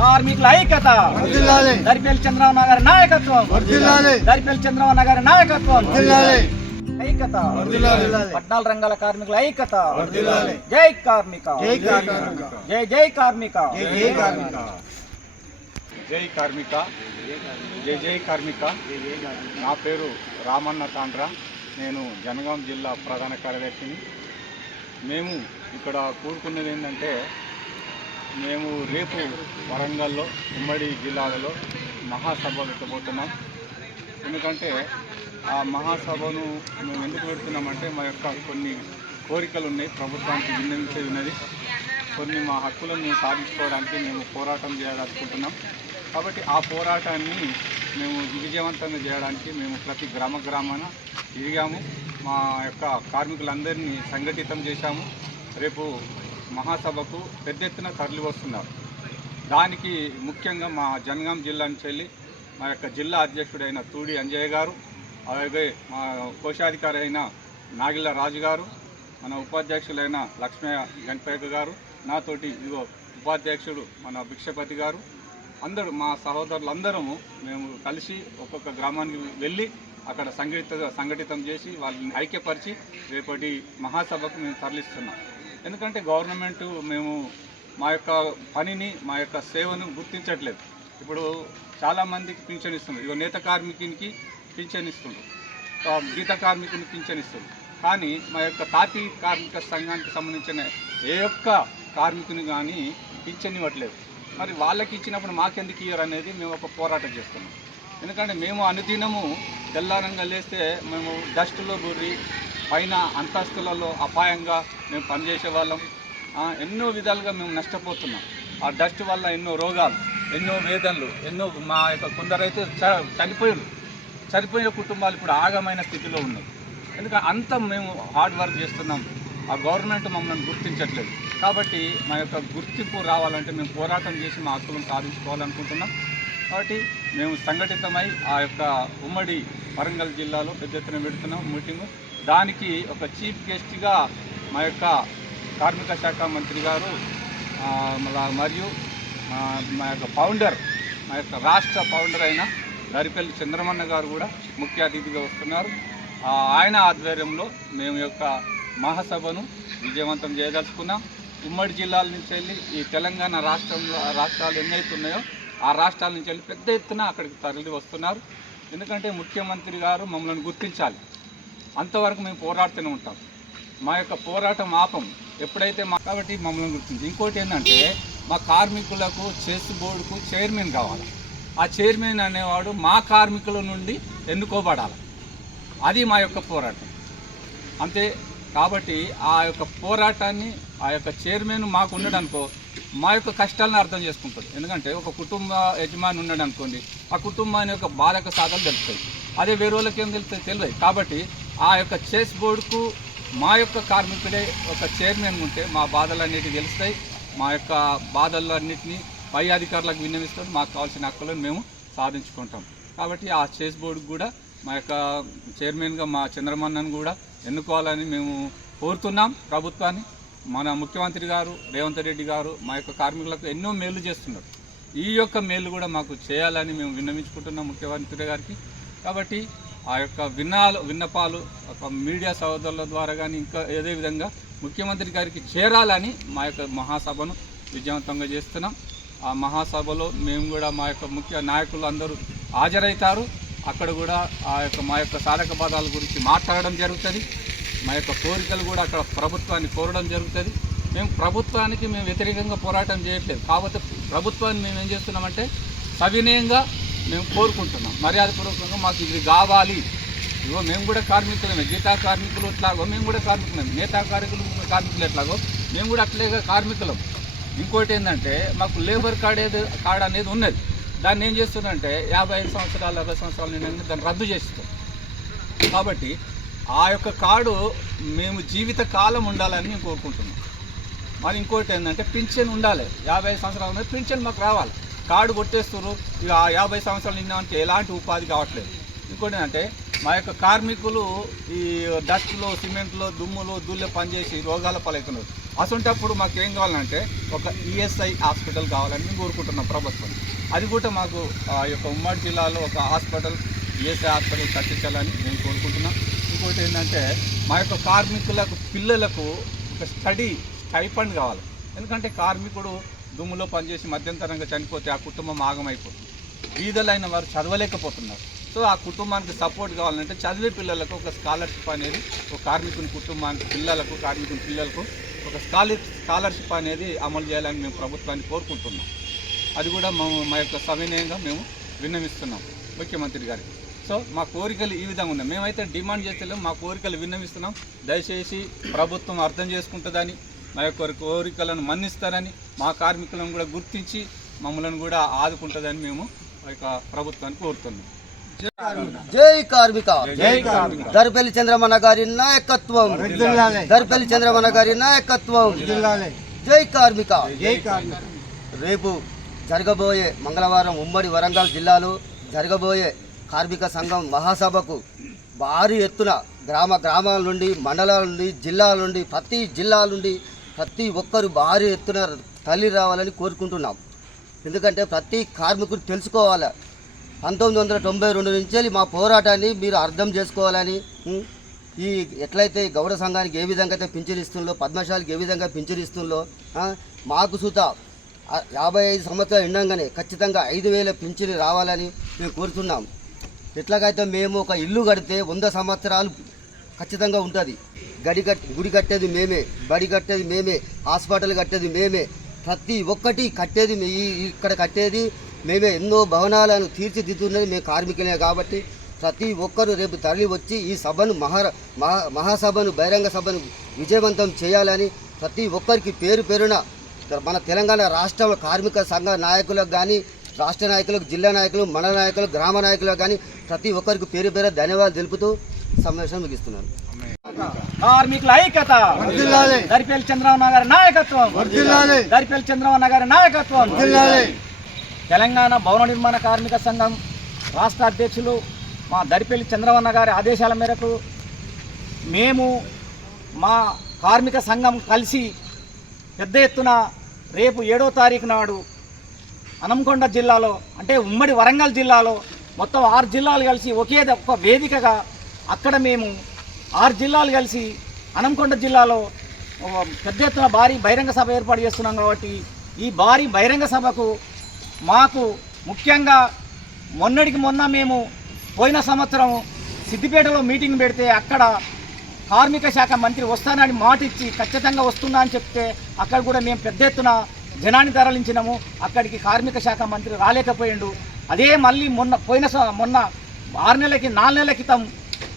కార్మికుల ఐక్యత, దరిపల్లి చంద్రబాబు గారి నాయకత్వం, దరిపల్లి చంద్రబాబు గారి నాయకత్వం, ఐక్యత, పట్నాల రంగాల కార్మికుల ఐక్యత. జై కార్మిక, జై జై కార్మిక, జై కార్మిక, జై జై కార్మిక. నా పేరు రామన్న తాండ్రా. నేను జనగాం జిల్లా ప్రధాన కార్యదర్శిని. మేము ఇక్కడ కూడుకున్నది ఏంటంటే, మేము రేపు వరంగల్లో ఉమ్మడి జిల్లాలలో మహాసభ పెట్టబోతున్నాం. ఎందుకంటే ఆ మహాసభను మేము ఎందుకు పెడుతున్నామంటే, మా యొక్క కొన్ని కోరికలు ఉన్నాయి, ప్రభుత్వానికి విన్నవించేది ఉన్నది. కొన్ని మా హక్కులను మేము సాధించుకోవడానికి మేము పోరాటం చేయాలనుకుంటున్నాం. కాబట్టి ఆ పోరాటాన్ని మేము విజయవంతంగా చేయడానికి మేము ప్రతి గ్రామాన తిరిగాము. మా యొక్క కార్మికులందరినీ సంఘటితం చేశాము. రేపు మహాసభకు పెద్ద ఎత్తున తరలి వస్తున్నారు. దానికి ముఖ్యంగా మా జనగాం జిల్లా నుంచి వెళ్ళి మా యొక్క జిల్లా అధ్యక్షుడైన తూడి అంజయ్య గారు, అలాగే మా కోశాధికారి అయిన నాగిళ్ళ రాజు గారు, మన ఉపాధ్యక్షులైన లక్ష్మయ్య గణపయ్య గారు, నాతోటి ఇదిగో ఉపాధ్యక్షుడు మన భిక్షపతి గారు, అందరూ మా సహోదరులందరము మేము కలిసి ఒక్కొక్క గ్రామానికి వెళ్ళి అక్కడ సంఘటితం చేసి వాళ్ళని ఐక్యపరిచి రేపటి మహాసభకు మేము తరలిస్తున్నాం. ఎందుకంటే గవర్నమెంట్ మేము మా యొక్క పనిని, మా యొక్క సేవను గుర్తించట్లేదు. ఇప్పుడు చాలామందికి పింఛన్ ఇస్తున్నారు. ఇక నేత కార్మికునికి పింఛన్ ఇస్తున్నారు, గీత కార్మికునికి పింఛన్ ఇస్తున్నారు. కానీ మా యొక్క తాపీ కార్మిక సంఘానికి సంబంధించిన ఏ ఒక్క కార్మికుని కానీ పింఛన్ ఇవ్వట్లేదు. మరి వాళ్ళకి ఇచ్చినప్పుడు మాకెందుకు ఇయ్యరు అనేది మేము ఒక పోరాటం చేస్తున్నాం. ఎందుకంటే మేము అనుదినము తెల్లారంగా లేస్తే మేము డస్ట్లో గుర్రి పైన అంతస్తులలో అపాయంగా మేము పనిచేసే వాళ్ళం. ఎన్నో విధాలుగా మేము నష్టపోతున్నాం. ఆ డస్ట్ వల్ల ఎన్నో రోగాలు, ఎన్నో వేదనలు, ఎన్నో మా యొక్క కొందరైతే చనిపోయిన కుటుంబాలు ఇప్పుడు ఆగమైన స్థితిలో ఉన్నాయి. ఎందుకంటే అంత మేము హార్డ్ వర్క్ చేస్తున్నాం. ఆ గవర్నమెంట్ మమ్మల్ని గుర్తించట్లేదు. కాబట్టి మా యొక్క గుర్తింపు రావాలంటే మేము పోరాటం చేసి మా హక్కులను సాధించుకోవాలనుకుంటున్నాం. కాబట్టి మేము సంఘటితమై ఆ యొక్క ఉమ్మడి వరంగల్ జిల్లాలో పెద్ద ఎత్తున పెడుతున్నాం మీటింగు. దానికి ఒక చీఫ్ గెస్ట్గా మా యొక్క కార్మిక శాఖ మంత్రి గారు మరియు మా యొక్క ఫౌండర్, మా యొక్క రాష్ట్ర ఫౌండర్ అయిన దరిపల్లి చంద్రమన్న గారు కూడా ముఖ్య అతిథిగా వస్తున్నారు. ఆయన ఆధ్వర్యంలో మేము యొక్క మహాసభను విజయవంతం చేయదలుచుకున్నాం. ఉమ్మడి జిల్లాల నుంచి వెళ్ళి ఈ తెలంగాణ రాష్ట్రాలు ఎన్నైతున్నాయో ఆ రాష్ట్రాల నుంచి వెళ్ళి పెద్ద ఎత్తున అక్కడికి తరలి వస్తున్నారు. ఎందుకంటే ముఖ్యమంత్రి గారు మమ్మల్ని గుర్తించాలి. అంతవరకు మేము పోరాడుతూనే ఉంటాం. మా యొక్క పోరాటం ఆపం ఎప్పుడైతే కాబట్టి మమ్మల్ని గుర్తించి. ఇంకోటి ఏంటంటే, మా కార్మికులకు చెస్ బోర్డుకు చైర్మన్ కావాలి. ఆ చైర్మన్ అనేవాడు మా కార్మికుల నుండి ఎన్నుకోబడాలి. అది మా యొక్క పోరాటం అంతే. కాబట్టి ఆ యొక్క పోరాటాన్ని ఆ యొక్క చైర్మన్ మాకు ఉండడనుకో మా యొక్క కష్టాలను అర్థం చేసుకుంటాడు. ఎందుకంటే ఒక కుటుంబ యజమాని ఉన్నాడు అనుకోండి, ఆ కుటుంబాన్ని యొక్క బాధక సాధలు తెలుస్తాయి. అదే వేరే వాళ్ళకి ఏం తెలుస్తుంది తెలియదు. కాబట్టి ఆ యొక్క చెస్ బోర్డుకు మా యొక్క కార్మికుడే ఒక చైర్మన్ ఉంటే మా బాధలన్నిటికీ తెలుస్తాయి. మా యొక్క బాధలన్నింటినీ పై అధికారులకు విన్నవిస్తాం. మాకు కావాల్సిన హక్కులను మేము సాధించుకుంటాం. కాబట్టి ఆ చెస్ బోర్డుకు కూడా మా యొక్క చైర్మన్గా మా చంద్రమన్నను కూడా ఎన్నుకోవాలని మేము కోరుతున్నాం ప్రభుత్వాన్ని. మన ముఖ్యమంత్రి గారు రేవంత్ రెడ్డి గారు మా యొక్క కార్మికులకు ఎన్నో మేలు చేస్తున్నారు. ఈ యొక్క మేలు కూడా మాకు చేయాలని మేము విన్నవించుకుంటున్నాం ముఖ్యమంత్రి గారికి. కాబట్టి ఆ యొక్క విన్నపాలు ఒక మీడియా సోదరుల ద్వారా కానీ ఇంకా ఏదే విధంగా ముఖ్యమంత్రి గారికి చేరాలని మా యొక్క మహాసభను విజయవంతంగా చేస్తున్నాం. ఆ మహాసభలో మేము కూడా మా యొక్క ముఖ్య నాయకులు అందరూ హాజరవుతారు. అక్కడ కూడా మా యొక్క సాధక బాధల గురించి మాట్లాడడం జరుగుతుంది. మా యొక్క కోరికలు కూడా అక్కడ ప్రభుత్వాన్ని కోరడం జరుగుతుంది. ప్రభుత్వానికి మేము వ్యతిరేకంగా పోరాటం చేయట్లేదు. కాకపోతే ప్రభుత్వాన్ని మేము ఏం చేస్తున్నామంటే సవినయంగా మేము కోరుకుంటున్నాం, మర్యాదపూర్వకంగా మాకు ఇది కావాలి. ఇగో మేము కూడా కార్మికులమే, గీతా కార్మికులు ఎట్లాగో మేము కూడా కార్మికులమే, నేతా కార్మికులు ఎట్లాగో మేము కూడా అట్లేగా కార్మికులం. ఇంకోటి ఏంటంటే, మాకు లేబర్ కార్డ్ అనేది ఉన్నది. దాన్ని ఏం చేస్తున్నారంటే 55 సంవత్సరాలు 60 సంవత్సరాలు నిండా దాన్ని రద్దు చేస్తాం. కాబట్టి ఆ యొక్క కార్డు మేము జీవిత కాలం ఉండాలని మేము కోరుకుంటున్నాం. మరి ఇంకోటి ఏంటంటే పింఛన్ ఉండాలి. 55 సంవత్సరాలు ఉన్నది పింఛన్ మాకు రావాలి. కార్డు కొట్టేస్తున్నారు. ఇక 50 సంవత్సరాలు నిన్నామంటే ఎలాంటి ఉపాధి కావట్లేదు. ఇంకోటి ఏంటంటే, మా యొక్క కార్మికులు ఈ డస్ట్లో, సిమెంట్లో, దుమ్ములో, ధూళిలో పనిచేసి రోగాల పాలవుతున్నారు. అసొంటప్పుడు మాకు ఏం కావాలంటే ఒక ఈఎస్ఐ హాస్పిటల్ కావాలని మేము కోరుకుంటున్నాం ప్రభుత్వం. అది కూడా మాకు ఆ యొక్క ఉమ్మడి జిల్లాలో ఒక హాస్పిటల్ ఈఎస్ఐ హాస్పిటల్ కట్టించాలని మేము కోరుకుంటున్నాం. ఇంకోటి ఏంటంటే మా యొక్క కార్మికులకు పిల్లలకు ఒక స్టైఫండ్ కావాలి. ఎందుకంటే కార్మికుడు దుమ్ములో పనిచేసి మధ్యంతరంగా చనిపోతే ఆ కుటుంబం ఆగమైపోతుంది. బీదలైన వారు చదవలేకపోతున్నారు. సో ఆ కుటుంబానికి సపోర్ట్ కావాలంటే చదివే పిల్లలకు ఒక స్కాలర్షిప్ అనేది ఒక కార్మికుని కుటుంబానికి కార్మికుని పిల్లలకు ఒక స్కాలర్షిప్ అనేది అమలు చేయాలని మేము ప్రభుత్వాన్ని కోరుకుంటున్నాం. అది కూడా మా యొక్క సవినయంగా మేము విన్నవిస్తున్నాం ముఖ్యమంత్రి గారికి. సో మా కోరికలు ఈ విధంగా ఉన్నాయి. మేమైతే డిమాండ్ చేస్తలేము, మా కోరికలు విన్నవిస్తున్నాం. దయచేసి ప్రభుత్వం అర్థం చేసుకుంటుందని, మా యొక్క కోరికలను మన్నిస్తారని, మా కార్మికులను కూడా గుర్తించి మమ్మల్ని కూడా ఆదుకుంటుందని మేము ప్రభుత్వాన్ని కోరుతున్నాం. జై కార్మిక, దర్పల్లి చంద్రమన్న గారి నాయకత్వం, దర్పల్లి చంద్రమన్న గారి నాయకత్వం. జై కార్మిక. రేపు జరగబోయే మంగళవారం ఉమ్మడి వరంగల్ జిల్లాలో జరగబోయే కార్మిక సంఘం మహాసభకు భారీ ఎత్తున గ్రామాల నుండి, మండలాల నుండి, జిల్లాల నుండి, ప్రతి జిల్లా నుండి ప్రతి ఒక్కరు భారీ ఎత్తున తల్లి రావాలని కోరుకుంటున్నాం. ఎందుకంటే ప్రతి కార్మికుడు తెలుసుకోవాలి, 1992 నుంచి మా పోరాటాన్ని మీరు అర్థం చేసుకోవాలని. ఈ ఎట్లయితే గౌడ సంఘానికి ఏ విధంగా అయితే పింఛన్ ఇస్తుందో, పద్మశాలికి ఏ విధంగా పింఛన్ ఇస్తుందో, మాకు సుత 55 సంవత్సరాలు ఉండగానే ఖచ్చితంగా 5,000 పింఛన్ రావాలని మేము కోరుతున్నాం. ఎట్లాగైతే మేము ఒక ఇల్లు కడితే 100 సంవత్సరాలు ఖచ్చితంగా ఉంటుంది. గుడి కట్టేది మేమే, బడి కట్టేది మేమే, హాస్పిటల్ కట్టేది మేమే, ప్రతి ఒక్కటి కట్టేది ఇక్కడ కట్టేది మేమే. ఎన్నో భవనాలను తీర్చిదిద్దున్నది మేము కార్మికులే. కాబట్టి ప్రతి ఒక్కరూ రేపు తరలి వచ్చి ఈ సభను మహాసభను, బహిరంగ సభను విజయవంతం చేయాలని ప్రతి ఒక్కరికి పేరు పేరున మన తెలంగాణ రాష్ట్ర కార్మిక సంఘ నాయకులకు కానీ, రాష్ట్ర నాయకులకు, జిల్లా నాయకులు, మండల నాయకులు, గ్రామ నాయకులకు కానీ ప్రతి ఒక్కరికి పేరు పేరు ధన్యవాదాలు తెలుపుతూ సమావేశం ముగిస్తున్నాను. కార్మికుల ఐక్యత, దర్పల్లి చంద్రమన్న గారి నాయకత్వం, దర్పల్లి చంద్రమన్న గారి నాయకత్వం. తెలంగాణ భవన నిర్మాణ కార్మిక సంఘం రాష్ట్ర అధ్యక్షులు మా దర్పల్లి చంద్రమన్న గారి ఆదేశాల మేరకు మేము మా కార్మిక సంఘం కలిసి పెద్ద ఎత్తున రేపు 7వ తారీఖు నాడు హన్మకొండ జిల్లాలో, అంటే ఉమ్మడి వరంగల్ జిల్లాలో మొత్తం 6 జిల్లాలు కలిసి ఒక వేదికగా అక్కడ మేము 6 జిల్లాలు కలిసి హన్మకొండ జిల్లాలో పెద్ద ఎత్తున భారీ బహిరంగ సభ ఏర్పాటు చేస్తున్నాం. కాబట్టి ఈ భారీ బహిరంగ సభకు మాకు ముఖ్యంగా మొన్న మేము పోయిన సంవత్సరం సిద్దిపేటలో మీటింగ్ పెడితే అక్కడ కార్మిక శాఖ మంత్రి వస్తానని మాట ఇచ్చి ఖచ్చితంగా వస్తున్నా అని చెప్తే అక్కడ కూడా మేము పెద్ద ఎత్తున జనాన్ని తరలించినాము. అక్కడికి కార్మిక శాఖ మంత్రి రాలేకపోయిండు. అదే మళ్ళీ మొన్న 4 నెలల క్రితం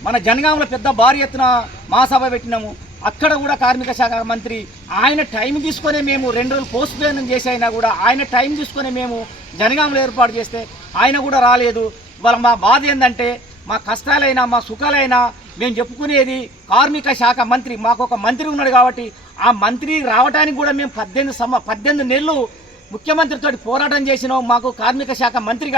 మన జనగాంలో పెద్ద భారీ ఎత్తున మహాసభ పెట్టినాము. అక్కడ కూడా కార్మిక శాఖ మంత్రి ఆయన టైం తీసుకొని మేము 2 రోజులు పోస్ట్ పోన్ చేసి అయినా కూడా ఆయన టైం తీసుకొని మేము జనగాంలో ఏర్పాటు చేస్తే ఆయన కూడా రాలేదు. వాళ్ళ మా బాధ ఏంటంటే మా కష్టాలైనా మా సుఖాలైనా మేము చెప్పుకునేది కార్మిక శాఖ మంత్రి. మాకు ఒక మంత్రి ఉన్నాడు కాబట్టి ఆ మంత్రి రావడానికి కూడా మేము 18 నెలలు ముఖ్యమంత్రితో పోరాటం చేసినాం. మాకు కార్మిక శాఖ మంత్రి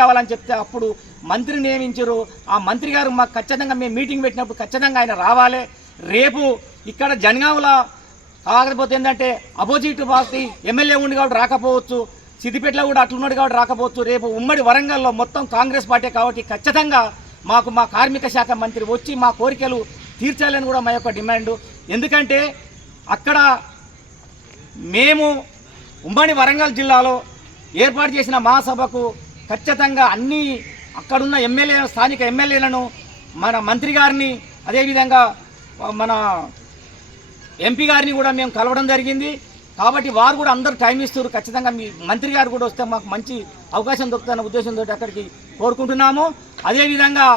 కావాలని చెప్తే అప్పుడు మంత్రి నియమించారు. ఆ మంత్రి గారు మాకు ఖచ్చితంగా మేము మీటింగ్ పెట్టినప్పుడు ఖచ్చితంగా ఆయన రావాలి. రేపు ఇక్కడ జనగాంలో కాకపోతే ఏంటంటే అపోజిట్ పార్టీ ఎమ్మెల్యే ఉండి కాబట్టి రాకపోవచ్చు, సిద్దిపేటలో కూడా అట్లున్నాడు కాబట్టి రాకపోవచ్చు. రేపు ఉమ్మడి వరంగల్లో మొత్తం కాంగ్రెస్ పార్టీ కాబట్టి ఖచ్చితంగా మాకు మా కార్మిక శాఖ మంత్రి వచ్చి మా కోరికలు తీర్చాలని కూడా మా యొక్క డిమాండ్. ఎందుకంటే అక్కడ మేము ఉమ్మడి వరంగల్ జిల్లాలో ఏర్పాటు చేసిన మహాసభకు ఖచ్చితంగా అన్ని అక్కడున్న స్థానిక ఎమ్మెల్యేలను, మన మంత్రి గారిని, అదేవిధంగా మన ఎంపీ గారిని కూడా మేము కలవడం జరిగింది. కాబట్టి వారు కూడా అందరూ టైం ఇస్తారు. ఖచ్చితంగా మీ మంత్రి గారు కూడా వస్తే మాకు మంచి అవకాశం దొరుకుతున్న ఉద్దేశంతో అక్కడికి కోరుకుంటున్నాము. అదేవిధంగా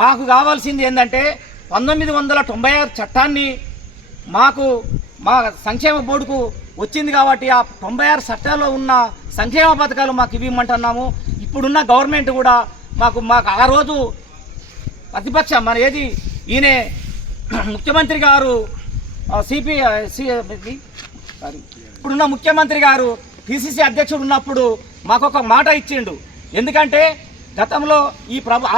మాకు కావాల్సింది ఏంటంటే 1996 చట్టాన్ని మాకు మా సంక్షేమ బోర్డుకు వచ్చింది కాబట్టి ఆ 96 చట్టాల్లో ఉన్న సంక్షేమ పథకాలు మాకు ఇవ్వమంటున్నాము. ఇప్పుడున్న గవర్నమెంట్ కూడా మాకు ఆ రోజు ప్రతిపక్ష మన ఏది ఈయన ముఖ్యమంత్రి గారు ఇప్పుడున్న ముఖ్యమంత్రి గారు పిసిసి అధ్యక్షుడు ఉన్నప్పుడు మాకు ఒక మాట ఇచ్చిండు. ఎందుకంటే గతంలో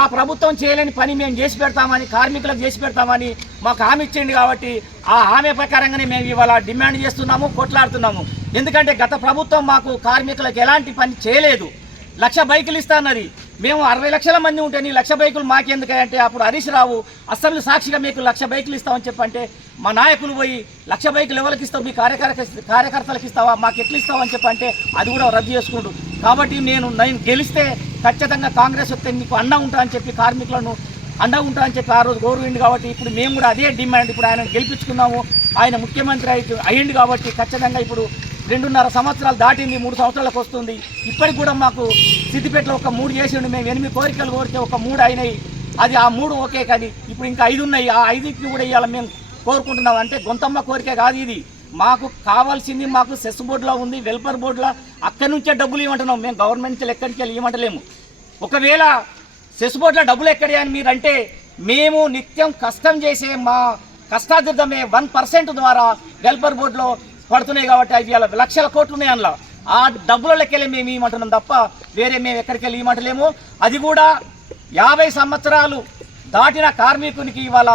ఆ ప్రభుత్వం చేయలేని పని మేము చేసి పెడతామని, కార్మికులకు చేసి పెడతామని మాకు హామీ ఇచ్చింది కాబట్టి ఆ హామీ ప్రకారంగానే మేము ఇవాళ డిమాండ్ చేస్తున్నాము, కొట్లాడుతున్నాము. ఎందుకంటే గత ప్రభుత్వం మాకు కార్మికులకు ఎలాంటి పని చేయలేదు. 1,00,000 బైకులు ఇస్తానది. మేము 60 లక్షల మంది ఉంటే 1,00,000 బైకులు మాకెందుకంటే అప్పుడు హరీష్ రావు అసెంబ్లీ సాక్షిగా మీకు 1,00,000 బైకులు ఇస్తామని చెప్పంటే మా నాయకులు పోయి 1,00,000 బైకులు ఎవరికి ఇస్తావు, మీ కార్యకర్తలకు ఇస్తావా, మాకు ఎట్లు ఇస్తావు అని చెప్పంటే అది కూడా రద్దు చేసుకుంటూ. కాబట్టి నేను గెలిస్తే ఖచ్చితంగా కాంగ్రెస్ వస్తే మీకు అండ ఉంటా అని చెప్పి కార్మికులను అండ ఉంటా అని చెప్పి ఆ రోజు గౌరవింది. కాబట్టి ఇప్పుడు మేము కూడా అదే డిమాండ్, ఇప్పుడు ఆయన గెలిపించుకున్నాము, ఆయన ముఖ్యమంత్రి అయ్యింది కాబట్టి ఖచ్చితంగా ఇప్పుడు 2.5 సంవత్సరాలు దాటింది, 3 సంవత్సరాలకు వస్తుంది. ఇప్పటికి కూడా మాకు సిద్దిపేటలో ఒక 3 చేసిండు. మేము 8 కోరికలు కోరితే ఒక 3 అయినాయి. అది ఆ 3 ఓకే, కానీ ఇప్పుడు ఇంకా 5 ఉన్నాయి. ఆ 5కి కూడా ఇవాళ మేము కోరుకుంటున్నాం. అంటే గొంతమ్మ కోరిక కాదు ఇది, మాకు కావాల్సింది మాకు సెస్ బోర్డులో ఉంది, వెల్ఫేర్ బోర్డులో అక్కడి నుంచే డబ్బులు ఇవ్వమంటున్నాం. మేము గవర్నమెంట్ నుంచి ఎక్కడికి వెళ్ళి ఇవ్వమంటలేము. ఒకవేళ సెస్ బోర్డులో డబ్బులు ఎక్కడి అని మీరంటే మేము నిత్యం కష్టం చేసే మా కష్టార్జితమే 1% ద్వారా వెల్ఫేర్ బోర్డులో పడుతున్నాయి కాబట్టి అవి ఇలా లక్షల కోట్లు ఉన్నాయి. అందులో ఆ డబ్బులకి వెళ్ళి మేము ఇవ్వమంటున్నాం తప్ప వేరే మేము ఎక్కడికి వెళ్ళి ఇవ్వమంటలేము. అది కూడా 50 సంవత్సరాలు దాటిన కార్మికునికి ఇవాళ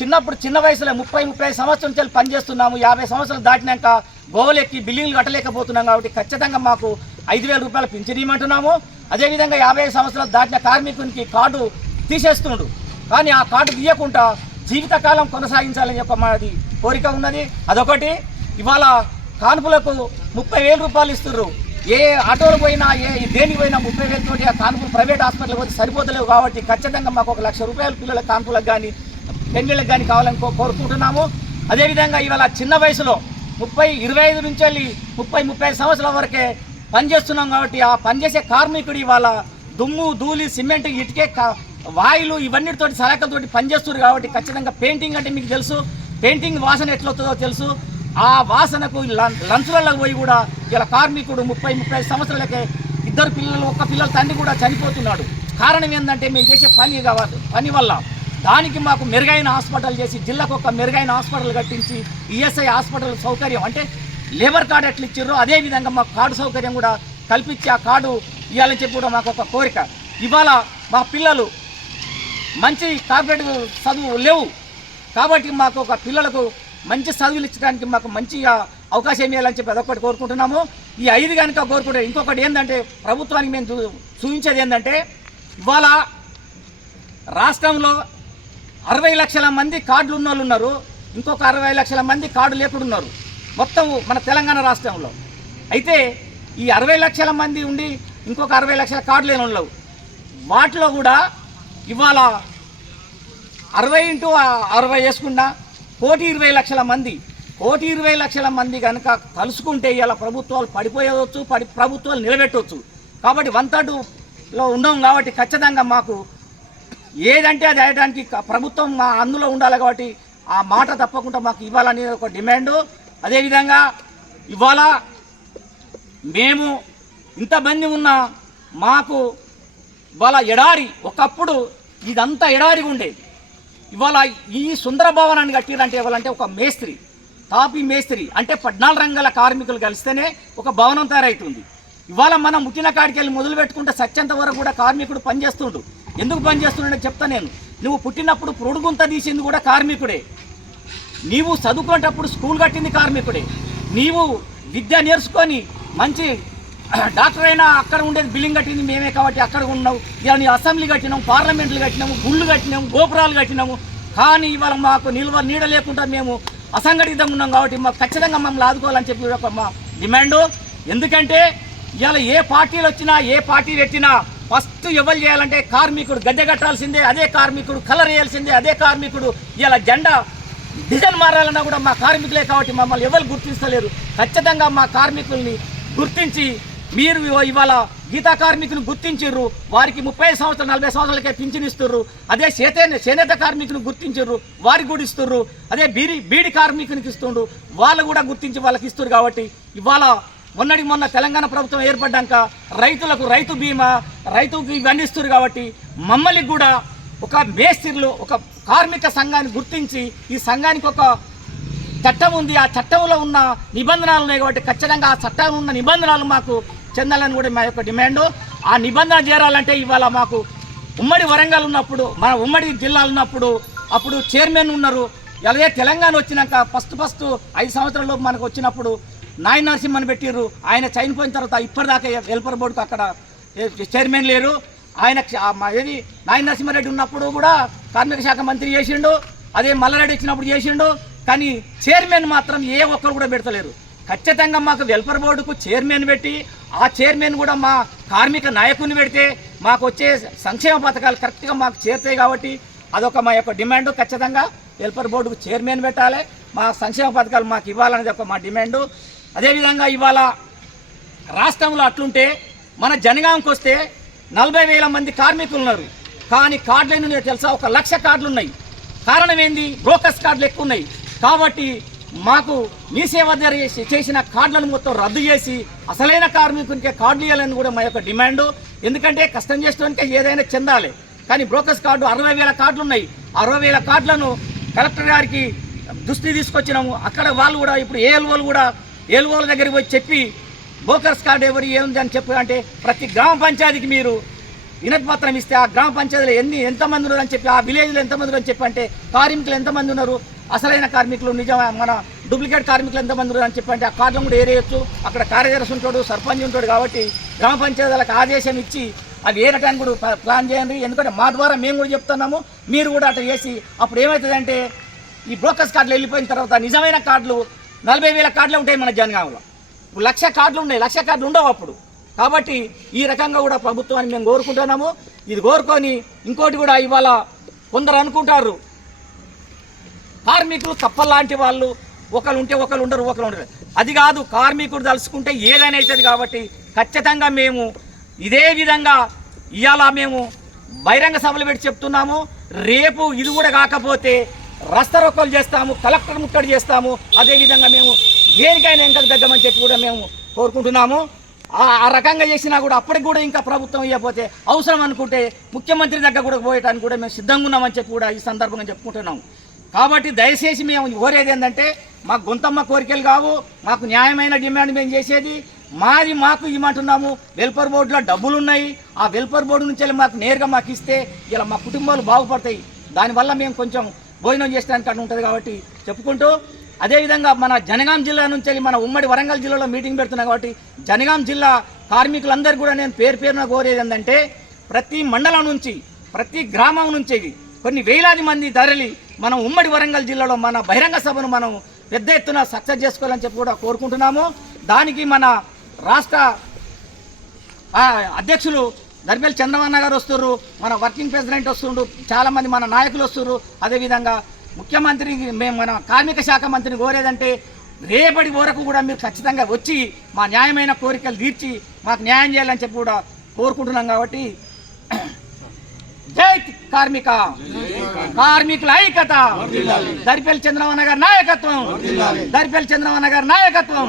చిన్న వయసులో 30-35 సంవత్సరం నుంచి పనిచేస్తున్నాము. 50 సంవత్సరాలు దాటినాక గోవలెక్కి బిల్డింగ్లు కట్టలేకపోతున్నాం. కాబట్టి ఖచ్చితంగా మాకు 5,000 రూపాయలు పింఛన్ ఇవ్వమంటున్నాము. అదేవిధంగా 50 సంవత్సరాలు దాటిన కార్మికునికి కార్డు తీసేస్తుండు, కానీ ఆ కార్డు తీయకుండా జీవితకాలం కొనసాగించాలని చెప్పి మాది కోరిక ఉన్నది. అదొకటి. ఇవాళ కాన్పులకు 30,000 రూపాయలు ఇస్తున్నారు. ఏ ఆటోలు పోయినా దేనికి పోయినా 30,000 తోటి ఆ కాన్పులు ప్రైవేట్ హాస్పిటల్ పోతే సరిపోతలేవు. కాబట్టి ఖచ్చితంగా మాకు 1,00,000 రూపాయలు పిల్లల కాన్పులకు కానీ పెళ్లిళ్ళకి కానీ కావాలని కోరుకుంటున్నాము. అదేవిధంగా ఇవాళ చిన్న వయసులో 25 నుంచి వెళ్ళి 30-35 సంవత్సరాల వరకే పనిచేస్తున్నాం. కాబట్టి ఆ పనిచేసే కార్మికుడు ఇవాళ దుమ్ము ధూళి సిమెంట్ ఇటుకే వాయులు ఇవన్నిటితోటి సరకులతోటి పనిచేస్తున్నారు. కాబట్టి ఖచ్చితంగా పెయింటింగ్ అంటే మీకు తెలుసు, పెయింటింగ్ వాసన ఎట్లవుతుందో తెలుసు. ఆ వాసనకు లంచులలో పోయి కూడా ఇలా కార్మికుడు 30-35 సంవత్సరాలకే 2 పిల్లలు, 1 పిల్లల తండ్రి కూడా చనిపోతున్నాడు. కారణం ఏంటంటే మేము చేసే పని వల్ల. దానికి మాకు మెరుగైన హాస్పిటల్ చేసి జిల్లాకు ఒక మెరుగైన హాస్పిటల్ కట్టించి ఈఎస్ఐ హాస్పిటల్ సౌకర్యం అంటే లేబర్ కార్డు ఎట్లా ఇచ్చారో అదేవిధంగా మాకు కార్డు సౌకర్యం కూడా కల్పించి ఆ కార్డు ఇవ్వాలని చెప్పి కూడా మాకు ఒక కోరిక. ఇవాళ మా పిల్లలు మంచి కార్పొరేట్ చదువు లేవు కాబట్టి మాకు ఒక పిల్లలకు మంచి చదువులు ఇచ్చడానికి మాకు మంచిగా అవకాశం ఇవ్వాలని చెప్పి అదొకటి కోరుకుంటున్నాము. ఈ 5 కనుక కోరుకుంటే ఇంకొకటి ఏంటంటే ప్రభుత్వానికి మేము చూపించేది ఏంటంటే ఇవాళ రాష్ట్రంలో 60 లక్షల మంది కార్డులు ఉన్న వాళ్ళు ఉన్నారు, ఇంకొక 60 లక్షల మంది కార్డు లేకుండా ఉన్నారు మొత్తం మన తెలంగాణ రాష్ట్రంలో. అయితే ఈ 60 లక్షల మంది ఉండి ఇంకొక 60 లక్షల కార్డు లేని వాళ్ళు వాటిలో కూడా ఇవాళ 60 × 60 వేసుకున్నా 1,20,00,000 మంది కనుక కలుసుకుంటే ఇలా ప్రభుత్వాలు పడిపోయవచ్చు, ప్రభుత్వాలు నిలబెట్టవచ్చు. కాబట్టి 1/3లో ఉన్నాం కాబట్టి ఖచ్చితంగా మాకు ఏదంటే అది అయ్యడానికి ప్రభుత్వం మా అందులో ఉండాలి. కాబట్టి ఆ మాట తప్పకుండా మాకు ఇవ్వాలని ఒక డిమాండు. అదేవిధంగా ఇవాళ మేము ఇంతమంది ఉన్నా మాకు ఇవాళ ఎడారి, ఒకప్పుడు ఇదంతా ఎడారిగా ఉండేది. ఇవాళ ఈ సుందర భవనాన్ని కట్టిరంటే ఇవ్వాలంటే ఒక మేస్త్రి, తాపీ మేస్త్రి అంటే 14 రంగాల కార్మికులు కలిస్తేనే ఒక భవనం తయారవుతుంది. ఇవాళ మనం ముట్టిన కాడికి వెళ్ళి మొదలు పెట్టుకుంటే సత్యంత వరకు కూడా కార్మికుడు పనిచేస్తుండు. ఎందుకు పనిచేస్తుండే చెప్తా నేను. నువ్వు పుట్టినప్పుడు పొడుగుంత తీసింది కూడా కార్మికుడే, నీవు చదువుకునేటప్పుడు స్కూల్ కట్టింది కార్మికుడే, నీవు విద్య నేర్చుకొని మంచి డాక్టర్ అయినా అక్కడ ఉండేది బిల్డింగ్ కట్టింది మేమే కాబట్టి అక్కడ ఉన్నావు. ఇలా నీ అసెంబ్లీ కట్టినాము, పార్లమెంట్లు కట్టినాము, గుళ్ళు కట్టినాము, గోపురాలు కట్టినాము. కానీ ఇవాళ మాకు నీడ లేకుండా మేము అసంఘటితంగా ఉన్నాం. కాబట్టి మాకు ఖచ్చితంగా మమ్మల్ని ఆదుకోవాలని చెప్పి ఒక మా డిమాండు. ఎందుకంటే ఇవాళ ఏ పార్టీలు వచ్చినా ఏ పార్టీ పెట్టినా ఫస్ట్ ఎవరు చేయాలంటే కార్మికుడు గద్దె కట్టాల్సిందే, అదే కార్మికుడు కలర్ వేయాల్సిందే, అదే కార్మికుడు ఇలా జెండా డిజైన్ మారాలన్నా కూడా మా కార్మికులే. కాబట్టి మమ్మల్ని ఎవరు గుర్తిస్తలేరు. ఖచ్చితంగా మా కార్మికుల్ని గుర్తించి మీరు ఇవాళ గీతా కార్మికులు గుర్తించారు, వారికి 30 సంవత్సరాలు 40 సంవత్సరాలకే పింఛన్ ఇస్తుర్రు. అదే చేనేత కార్మికులు గుర్తించారు, వారికి కూడా ఇస్తుర్రు. అదే బీడి కార్మికునికి ఇస్తుండ్రు, వాళ్ళు కూడా గుర్తించి వాళ్ళకి ఇస్తున్నారు. కాబట్టి ఇవాళ మొన్న తెలంగాణ ప్రభుత్వం ఏర్పడ్డాక రైతులకు రైతు బీమా, రైతుకి ఇవన్నీ ఇస్తున్నారు. కాబట్టి మమ్మల్ని కూడా ఒక మేస్త్రీలు ఒక కార్మిక సంఘాన్ని గుర్తించి ఈ సంఘానికి ఒక చట్టం ఉంది, ఆ చట్టంలో ఉన్న నిబంధనలు ఉన్నాయి. కాబట్టి ఖచ్చితంగా ఆ చట్టంలో ఉన్న నిబంధనలు మాకు చెందాలని కూడా మా యొక్క డిమాండు. ఆ నిబంధన చేరాలంటే ఇవాళ మాకు ఉమ్మడి వరంగల్ ఉన్నప్పుడు మన ఉమ్మడి జిల్లాలు ఉన్నప్పుడు అప్పుడు చైర్మన్ ఉన్నారు. అలాగే తెలంగాణ వచ్చినాక ఫస్ట్ 5 సంవత్సరాల్లో మనకు వచ్చినప్పుడు నాయన నరసింహని పెట్టిర్రు. ఆయన చనిపోయిన తర్వాత ఇప్పటిదాకా వెల్ఫేర్ బోర్డుకు అక్కడ చైర్మన్ లేరు. ఆయన ఏది నాయన నరసింహారెడ్డి ఉన్నప్పుడు కూడా కార్మిక శాఖ మంత్రి చేసిండు, అదే మల్లారెడ్డి ఇచ్చినప్పుడు చేసిండు. కానీ చైర్మన్ మాత్రం ఏ ఒక్కరు కూడా పెడతలేరు. ఖచ్చితంగా మాకు వెల్ఫేర్ బోర్డుకు చైర్మన్ పెట్టి ఆ చైర్మన్ కూడా మా కార్మిక నాయకుని పెడితే మాకు వచ్చే సంక్షేమ పథకాలు కరెక్ట్గా మాకు చేరుతాయి. కాబట్టి అదొక మా యొక్క డిమాండ్. ఖచ్చితంగా వెల్ఫేర్ బోర్డుకు చైర్మన్ పెట్టాలి, మా సంక్షేమ పథకాలు మాకు ఇవ్వాలనేది ఒక మా డిమాండు. అదేవిధంగా ఇవాళ రాష్ట్రంలో అట్లుంటే మన జనగాంకి వస్తే 40,000 మంది కార్మికులు ఉన్నారు. కానీ కార్డులు ఎన్ని ఉన్నాయో తెలుసా? 1,00,000 కార్డులు ఉన్నాయి. కారణం ఏంది? బ్రోకర్స్ కార్డులు ఎక్కువ ఉన్నాయి. కాబట్టి మాకు మీ సేవ చేసిన కార్డులను మొత్తం రద్దు చేసి అసలైన కార్మికునికే కార్డులు ఇవ్వాలని కూడా మా యొక్క డిమాండు. ఎందుకంటే కష్టం చేసేవానికే ఏదైనా చెందాలి. కానీ బ్రోకర్స్ కార్డు 60,000 కార్డులు ఉన్నాయి. 60,000 కార్డులను కలెక్టర్ గారికి దృష్టి తీసుకొచ్చినాము. అక్కడ వాళ్ళు కూడా ఇప్పుడు ఏఎల్ఓల దగ్గరికి పోయి చెప్పి బ్రోకర్స్ కార్డు ఎవరు ఏముంది అని చెప్పి అంటే ప్రతి గ్రామ పంచాయతీకి మీరు వినతి పత్రం ఇస్తే ఆ గ్రామ పంచాయతీలో ఎంతమంది ఉన్నారు అని చెప్పి, ఆ విలేజ్లో ఎంతమంది ఉన్నారు అని చెప్పి అంటే కార్మికులు ఎంతమంది ఉన్నారు, అసలైన కార్మికులు నిజం మన డూప్లికేట్ కార్మికులు ఎంతమంది ఉన్నారు అని చెప్పి అంటే ఆ కార్డులను కూడా ఏరేయచ్చు. అక్కడ కార్యదర్శి ఉంటాడు, సర్పంచ్ ఉంటాడు. కాబట్టి గ్రామ పంచాయతీలకు ఆదేశం ఇచ్చి అవి ఏరటానికి కూడా ప్లాన్ చేయండి. ఎందుకంటే మా ద్వారా మేము కూడా చెప్తున్నాము, మీరు కూడా అట్లా చేసి అప్పుడు ఏమవుతుందంటే ఈ బ్రోకర్స్ కార్డులు వెళ్ళిపోయిన తర్వాత నిజమైన కార్డులు 40,000 కార్డులు ఉంటాయి మన జనగాంలో. ఇప్పుడు 1,00,000 కార్డులు ఉన్నాయి, 1,00,000 కార్డులు ఉండవు అప్పుడు. కాబట్టి ఈ రకంగా కూడా ప్రభుత్వాన్ని మేము కోరుకుంటున్నాము. ఇది కోరుకొని ఇంకోటి కూడా ఇవాళ కొందరు అనుకుంటారు కార్మికులు కప్పలాంటి వాళ్ళు, ఒకరు ఉంటే ఒకరు ఉండరు, ఒకరు ఉండరు. అది కాదు, కార్మికుడు తలుచుకుంటే ఏదైనా అవుతుంది. కాబట్టి ఖచ్చితంగా మేము ఇదే విధంగా ఇవాళ మేము బహిరంగ సభలు పెట్టి చెప్తున్నాము. రేపు ఇది కూడా కాకపోతే రస్తరోకోలు చేస్తాము, కలెక్టర్ ముట్టడి చేస్తాము. అదేవిధంగా మేము దేనికైనా వెనకకు తగ్గమని చెప్పి కూడా మేము కోరుకుంటున్నాము. ఆ రకంగా చేసినా కూడా అప్పటికి కూడా ఇంకా ప్రభుత్వం ఇవ్వకపోతే అవసరం అనుకుంటే ముఖ్యమంత్రి దగ్గర కూడా పోయటానికి కూడా మేము సిద్ధంగా ఉన్నామని చెప్పి కూడా ఈ సందర్భంగా చెప్పుకుంటున్నాము. కాబట్టి దయచేసి మేము కోరేది ఏంటంటే మాకు గొంతమ్మ కోరికలు కావు, మాకు న్యాయమైన డిమాండ్ మేము చేసేది మాకు ఇవ్వమంటున్నాము. వెల్ఫేర్ బోర్డులో డబ్బులు ఉన్నాయి, ఆ వెల్ఫేర్ బోర్డు నుంచి వెళ్ళి మాకు నేరుగా మాకు ఇస్తే ఇలా మా కుటుంబాలు బాగుపడతాయి. దానివల్ల మేము కొంచెం భోజనం చేసడానికి అట్లా ఉంటుంది కాబట్టి చెప్పుకుంటూ, అదేవిధంగా మన జనగాం జిల్లా నుంచి వెళ్ళి మన ఉమ్మడి వరంగల్ జిల్లాలో మీటింగ్ పెడుతున్నాం. కాబట్టి జనగాం జిల్లా కార్మికులందరూ కూడా నేను పేరున కోరేది ఏంటంటే ప్రతి మండలం నుంచి ప్రతి గ్రామం నుంచి కొన్ని వేలాది మంది తరలి మనం ఉమ్మడి వరంగల్ జిల్లాలో మన బహిరంగ సభను మనం పెద్ద ఎత్తున సక్సెస్ చేసుకోవాలని చెప్పి కూడా కోరుకుంటున్నాము. దానికి మన రాష్ట్ర అధ్యక్షులు దర్పల్లి చంద్రమన్న గారు వస్తున్నారు, మన వర్కింగ్ ప్రెసిడెంట్ వస్తుండ్రు, చాలామంది మన నాయకులు వస్తున్నారు. అదేవిధంగా ముఖ్యమంత్రికి మేము మన కార్మిక శాఖ మంత్రిని కోరేదంటే రేపటి వరకు కూడా మీరు ఖచ్చితంగా వచ్చి మా న్యాయమైన కోరికలు తీర్చి మాకు న్యాయం చేయాలని చెప్పి కూడా కోరుకుంటున్నాం. కాబట్టి జై కార్మిక, కార్మికుల ఐక్యత, దర్పల్లి చంద్రమన్న గారి నాయకత్వం, దర్పల్లి చంద్రమన్న గారి నాయకత్వం.